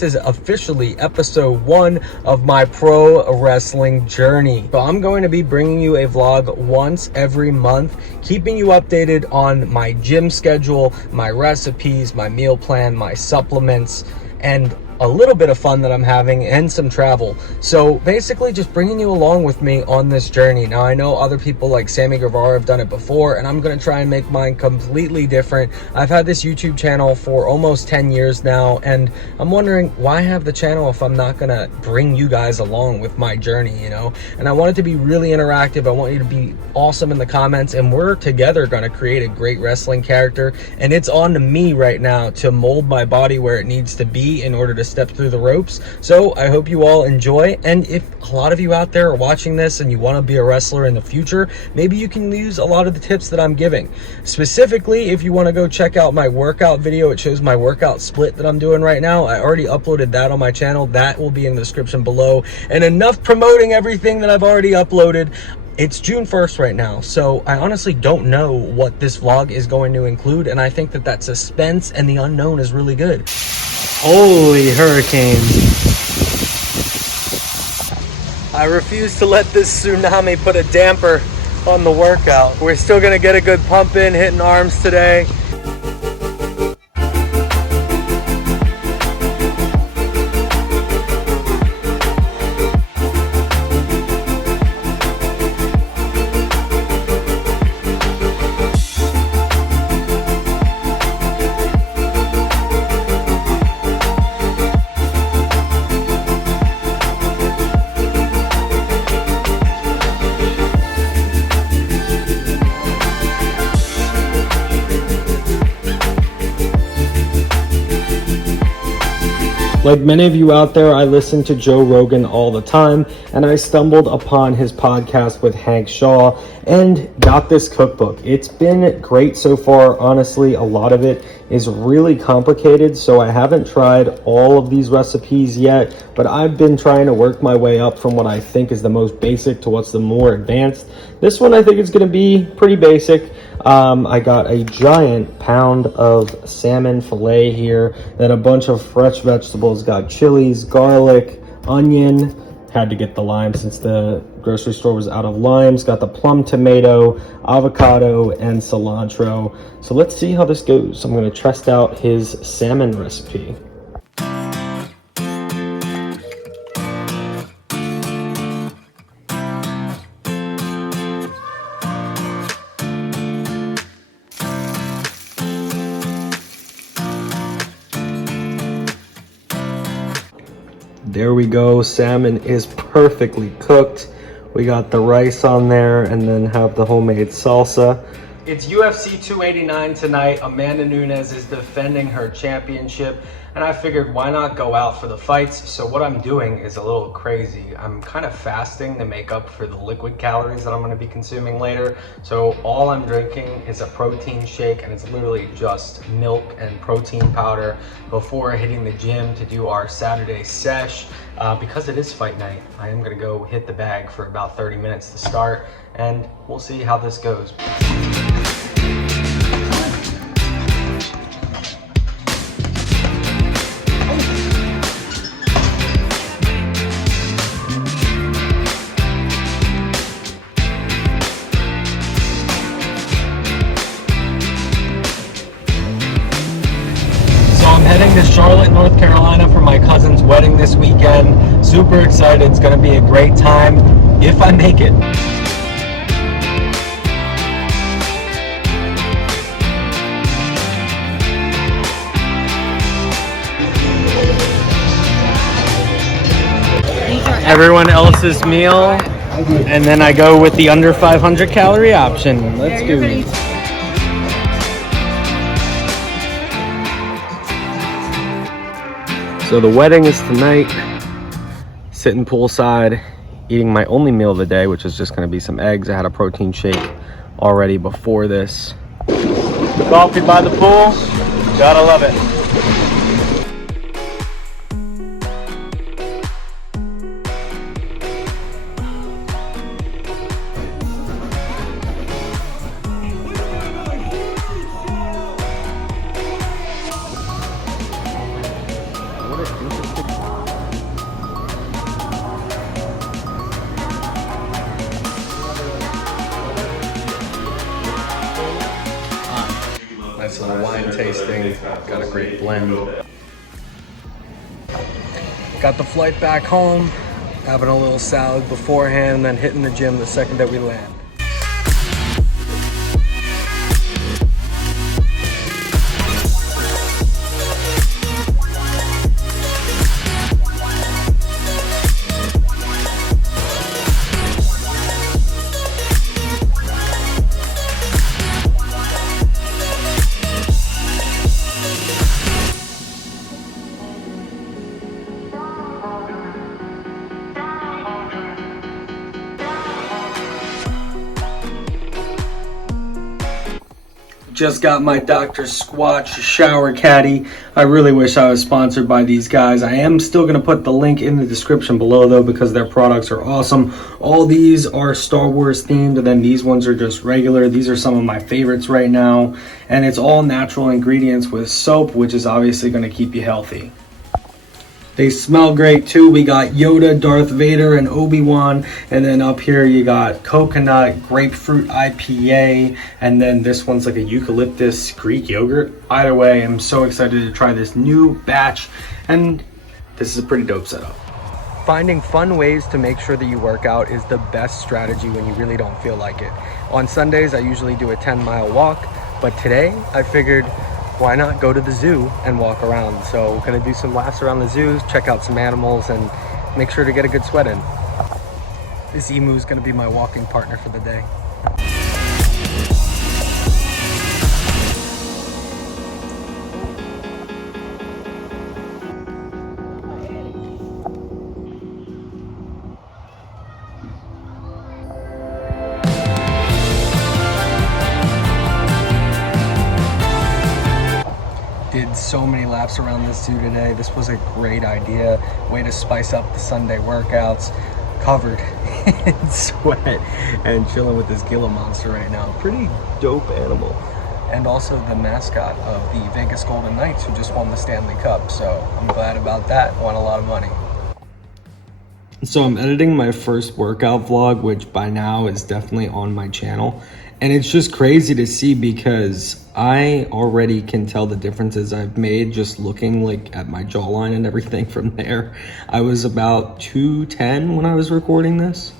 this is officially episode 1 of my pro wrestling journey. So I'm going to be bringing you a vlog once every month, keeping you updated on my gym schedule, my recipes, my meal plan, my supplements, and a little bit of fun that I'm having and some travel. So basically just bringing you along with me on this journey. Now I know other people like Sammy Guevara have done it before, and I'm going to try and make mine completely different. I've had this YouTube channel for almost 10 years now, and I'm wondering why have the channel if I'm not going to bring you guys along with my journey, you know? And I want it to be really interactive. I want you to be awesome in the comments, and we're together going to create a great wrestling character, and it's on to me right now to mold my body where it needs to be in order to step through the ropes. So I hope you all enjoy, and if a lot of you out there are watching this and you want to be a wrestler in the future, maybe you can use a lot of the tips that I'm giving. Specifically, if you want to go check out my workout video, it shows my workout split that I'm doing right now. I already uploaded that on my channel. That will be in the description below. And enough promoting everything that I've already uploaded. It's June 1st right now, so I honestly don't know what this vlog is going to include, and I think that suspense and the unknown is really good. Holy hurricane. I refuse to let this tsunami put a damper on the workout. We're still gonna get a good pump in, hitting arms today. Like many of you out there, I listen to Joe Rogan all the time, and I stumbled upon his podcast with Hank Shaw and got this cookbook. It's been great so far. Honestly, a lot of it is really complicated, so I haven't tried all of these recipes yet, but I've been trying to work my way up from what I think is the most basic to what's the more advanced. This one I think is going to be pretty basic. I got a giant pound of salmon fillet here, then a bunch of fresh vegetables, got chilies, garlic, onion, had to get the lime since the grocery store was out of limes, got the plum tomato, avocado, and cilantro. So let's see how this goes. I'm going to test out his salmon recipe. There we go. Salmon is perfectly cooked. We got the rice on there and then have the homemade salsa. It's UFC 289 tonight. Amanda Nunes is defending her championship, and I figured why not go out for the fights. So what I'm doing is a little crazy. I'm kind of fasting to make up for the liquid calories that I'm going to be consuming later. So all I'm drinking is a protein shake, and it's literally just milk and protein powder before hitting the gym to do our Saturday sesh. Because it is fight night, I am going to go hit the bag for about 30 minutes to start, and we'll see how this goes. Heading to Charlotte, North Carolina for my cousin's wedding this weekend. Super excited. It's going to be a great time if I make it. Everyone else's meal, and then I go with the under 500 calorie option. Let's do it. So the wedding is tonight, sitting poolside, eating my only meal of the day, which is just gonna be some eggs. I had a protein shake already before this. Coffee by the pool, gotta love it. What an interesting nice little wine tasting. Got a great blend. Got the flight back home, having a little salad beforehand, then hitting the gym the second that we land. Just got my Dr. Squatch shower caddy. I really wish I was sponsored by these guys. I am still going to put the link in the description below though, because their products are awesome. All these are Star Wars themed, and then these ones are just regular. These are some of my favorites right now. And it's all natural ingredients with soap, which is obviously going to keep you healthy. They smell great too. We got Yoda, Darth Vader, and Obi-Wan. And then up here you got coconut, grapefruit IPA. And then this one's like a eucalyptus Greek yogurt. Either way, I'm so excited to try this new batch. And this is a pretty dope setup. Finding fun ways to make sure that you work out is the best strategy when you really don't feel like it. On Sundays, I usually do a 10-mile walk. But today, I figured, why not go to the zoo and walk around? So we're gonna do some laps around the zoo, check out some animals, and make sure to get a good sweat in. This emu is gonna be my walking partner for the day. Did so many laps around this zoo today. This was a great idea. Way to spice up the Sunday workouts. Covered in sweat and chilling with this Gila monster right now. Pretty dope animal. And also the mascot of the Vegas Golden Knights, who just won the Stanley Cup. So I'm glad about that. Won a lot of money. So I'm editing my first workout vlog, which by now is definitely on my channel. And it's just crazy to see because I already can tell the differences I've made just looking like at my jawline and everything from there. I was about 210 when I was recording this.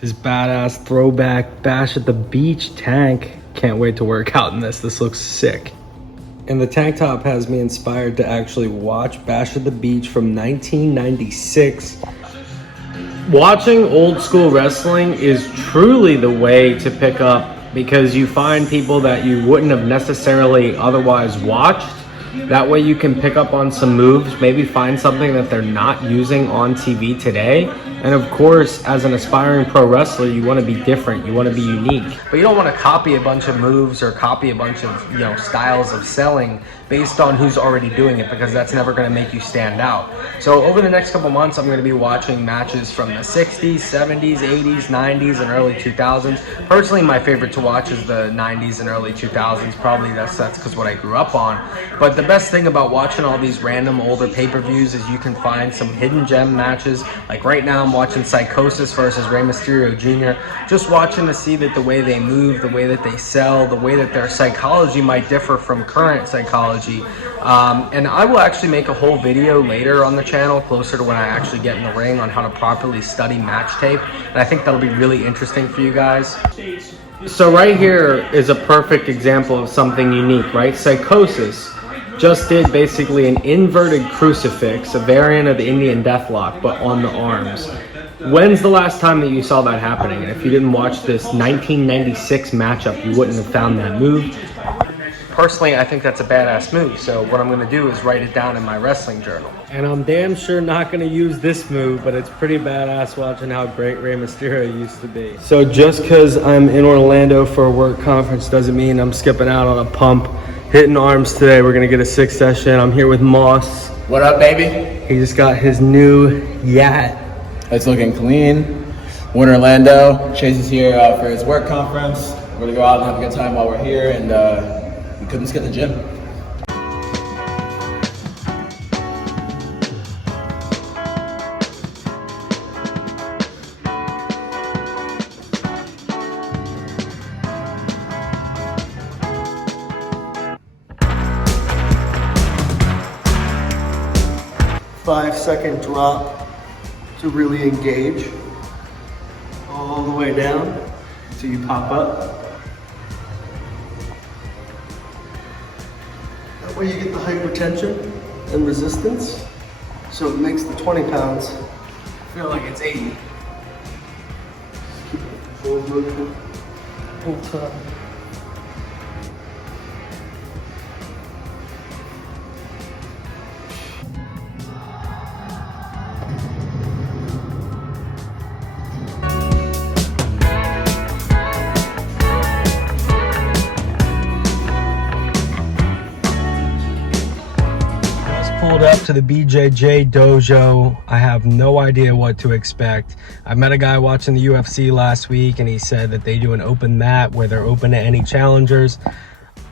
This badass throwback Bash at the Beach tank. Can't wait to work out in this. This looks sick. And the tank top has me inspired to actually watch Bash at the Beach from 1996. Watching old school wrestling is truly the way to pick up, because you find people that you wouldn't have necessarily otherwise watched. That way you can pick up on some moves, maybe find something that they're not using on TV today. And of course, as an aspiring pro wrestler, you want to be different, you want to be unique. But you don't want to copy a bunch of moves or copy a bunch of, styles of selling based on who's already doing it, because that's never going to make you stand out. So over the next couple months, I'm going to be watching matches from the 60s, 70s, 80s, 90s, and early 2000s. Personally, my favorite to watch is the 90s and early 2000s. Probably that's because what I grew up on. But the best thing about watching all these random older pay-per-views is you can find some hidden gem matches. Like right now, I'm watching Psychosis versus Rey Mysterio Jr. Just watching to see that the way they move, the way that they sell, the way that their psychology might differ from current psychology. And I will actually make a whole video later on the channel, closer to when I actually get in the ring, on how to properly study match tape. And I think that'll be really interesting for you guys. So right here is a perfect example of something unique, right? Psychosis just did basically an inverted crucifix, a variant of the Indian Deathlock, but on the arms. When's the last time that you saw that happening? And if you didn't watch this 1996 matchup, you wouldn't have found that move. Personally, I think that's a badass move, so what I'm going to do is write it down in my wrestling journal. And I'm damn sure not going to use this move, but it's pretty badass watching how great Rey Mysterio used to be. So just because I'm in Orlando for a work conference doesn't mean I'm skipping out on a pump. Hitting arms today, we're going to get a 6 session. I'm here with Moss. What up, baby? He just got his new yacht. It's looking clean. We're in Orlando. Chase is here for his work conference. We're gonna go out and have a good time while we're here, and we couldn't skip the gym. Five-second drop to really engage. All the way down until you pop up. That way you get the hypertension and resistance. So it makes the 20 pounds feel like it's 80. Keep it full motion, whole time. Pulled up to the BJJ dojo. I have no idea what to expect. I met a guy watching the UFC last week and he said that they do an open mat where they're open to any challengers.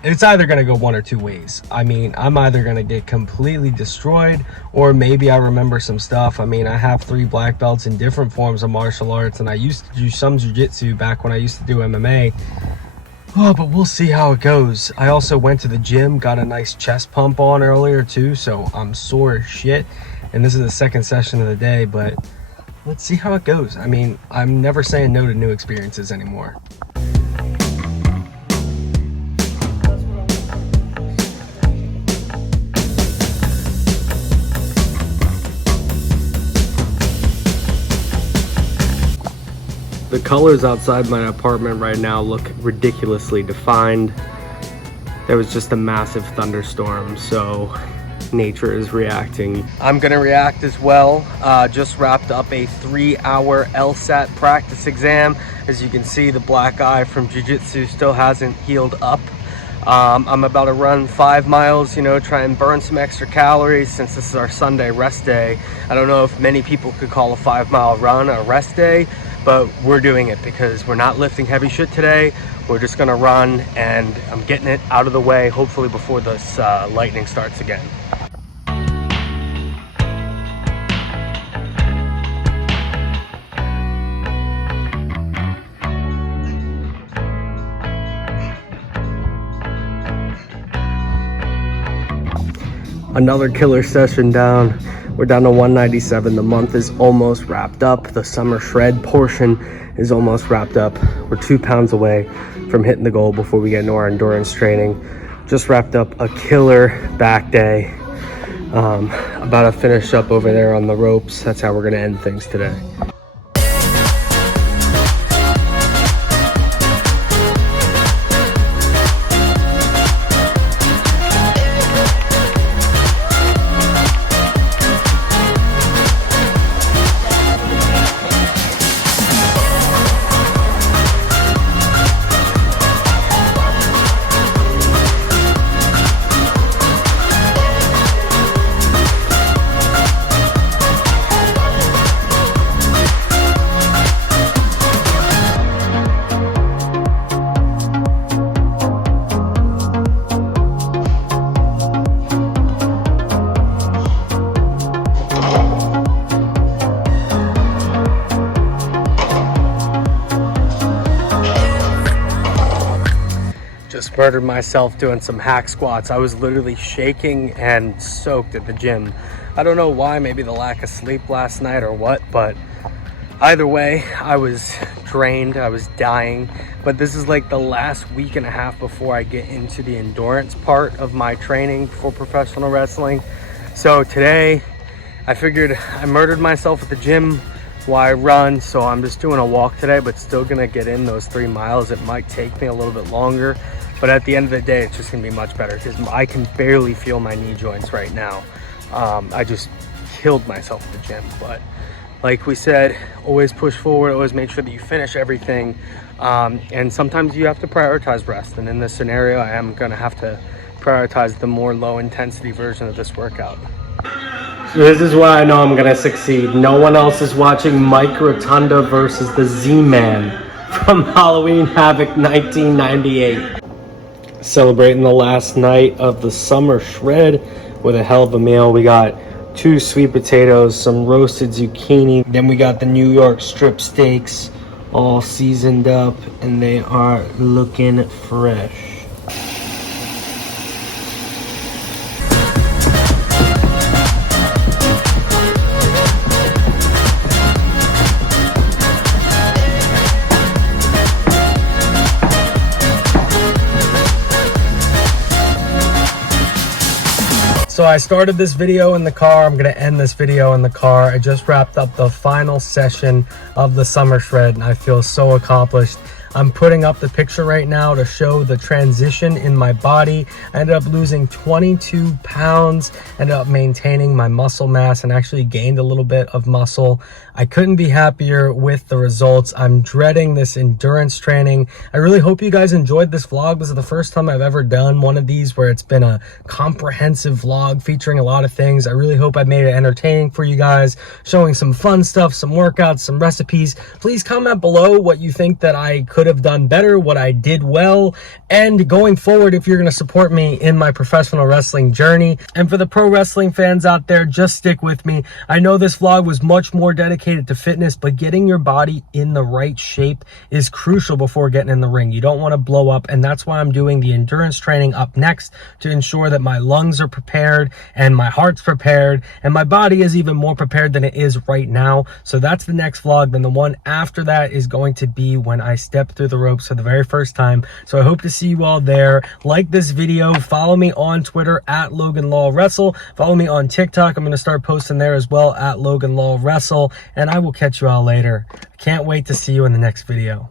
It's either going to go one or two ways. I mean, I'm either going to get completely destroyed or maybe I remember some stuff. I mean, I have 3 black belts in different forms of martial arts and I used to do some jiu-jitsu back when I used to do MMA. Oh, but we'll see how it goes. I also went to the gym, got a nice chest pump on earlier too, so I'm sore as shit. And this is the second session of the day, but let's see how it goes. I mean, I'm never saying no to new experiences anymore. The colors outside my apartment right now look ridiculously defined. There was just a massive thunderstorm, so nature is reacting. I'm gonna react as well. Just wrapped up a 3-hour LSAT practice exam. As you can see, the black eye from jiu-jitsu still hasn't healed up. I'm about to run 5 miles, you know, try and burn some extra calories since this is our Sunday rest day. I don't know if many people could call a 5-mile run a rest day, but we're doing it because we're not lifting heavy shit today. We're just gonna run and I'm getting it out of the way, hopefully before this lightning starts again. Another killer session down. We're down to 197. The month is almost wrapped up. The summer shred portion is almost wrapped up. We're 2 pounds away from hitting the goal before we get into our endurance training. Just wrapped up a killer back day. About to finish up over there on the ropes. That's how we're gonna end things today. Just murdered myself doing some hack squats. I was literally shaking and soaked at the gym. I don't know why, maybe the lack of sleep last night or what, but either way, I was drained, I was dying. But this is like the last week and a half before I get into the endurance part of my training for professional wrestling. So today, I figured I murdered myself at the gym while I run, so I'm just doing a walk today, but still gonna get in those 3 miles. It might take me a little bit longer, but at the end of the day, it's just gonna be much better because I can barely feel my knee joints right now. I just killed myself at the gym, but like we said, always push forward, always make sure that you finish everything. And sometimes you have to prioritize rest. And in this scenario, I am gonna have to prioritize the more low intensity version of this workout. This is why I know I'm gonna succeed. No one else is watching Mike Rotunda versus the Z-Man from Halloween Havoc 1998. Celebrating the last night of the summer shred with a hell of a meal. We got 2 sweet potatoes, some roasted zucchini. Then we got the New York strip steaks all seasoned up, and they are looking fresh. So I started this video in the car. I'm gonna end this video in the car. I just wrapped up the final session of the summer shred and I feel so accomplished. I'm putting up the picture right now to show the transition in my body. I ended up losing 22 pounds, ended up maintaining my muscle mass and actually gained a little bit of muscle. I couldn't be happier with the results. I'm dreading this endurance training. I really hope you guys enjoyed this vlog. This is the first time I've ever done one of these where it's been a comprehensive vlog featuring a lot of things. I really hope I made it entertaining for you guys, showing some fun stuff, some workouts, some recipes. Please comment below what you think that I could have done better, what I did well, and going forward, if you're going to support me in my professional wrestling journey. And for the pro wrestling fans out there, just stick with me. I know this vlog was much more dedicated to fitness, but getting your body in the right shape is crucial before getting in the ring. You don't want to blow up, and that's why I'm doing the endurance training up next to ensure that my lungs are prepared and my heart's prepared and my body is even more prepared than it is right now. So that's the next vlog. Then the one after that is going to be when I step through the ropes for the very first time. So I hope to see you all there. Like this video, follow me on Twitter at Logan Law Wrestle, follow me on TikTok. I'm going to start posting there as well at Logan Law Wrestle, and I will catch you all later. I can't wait to see you in the next video.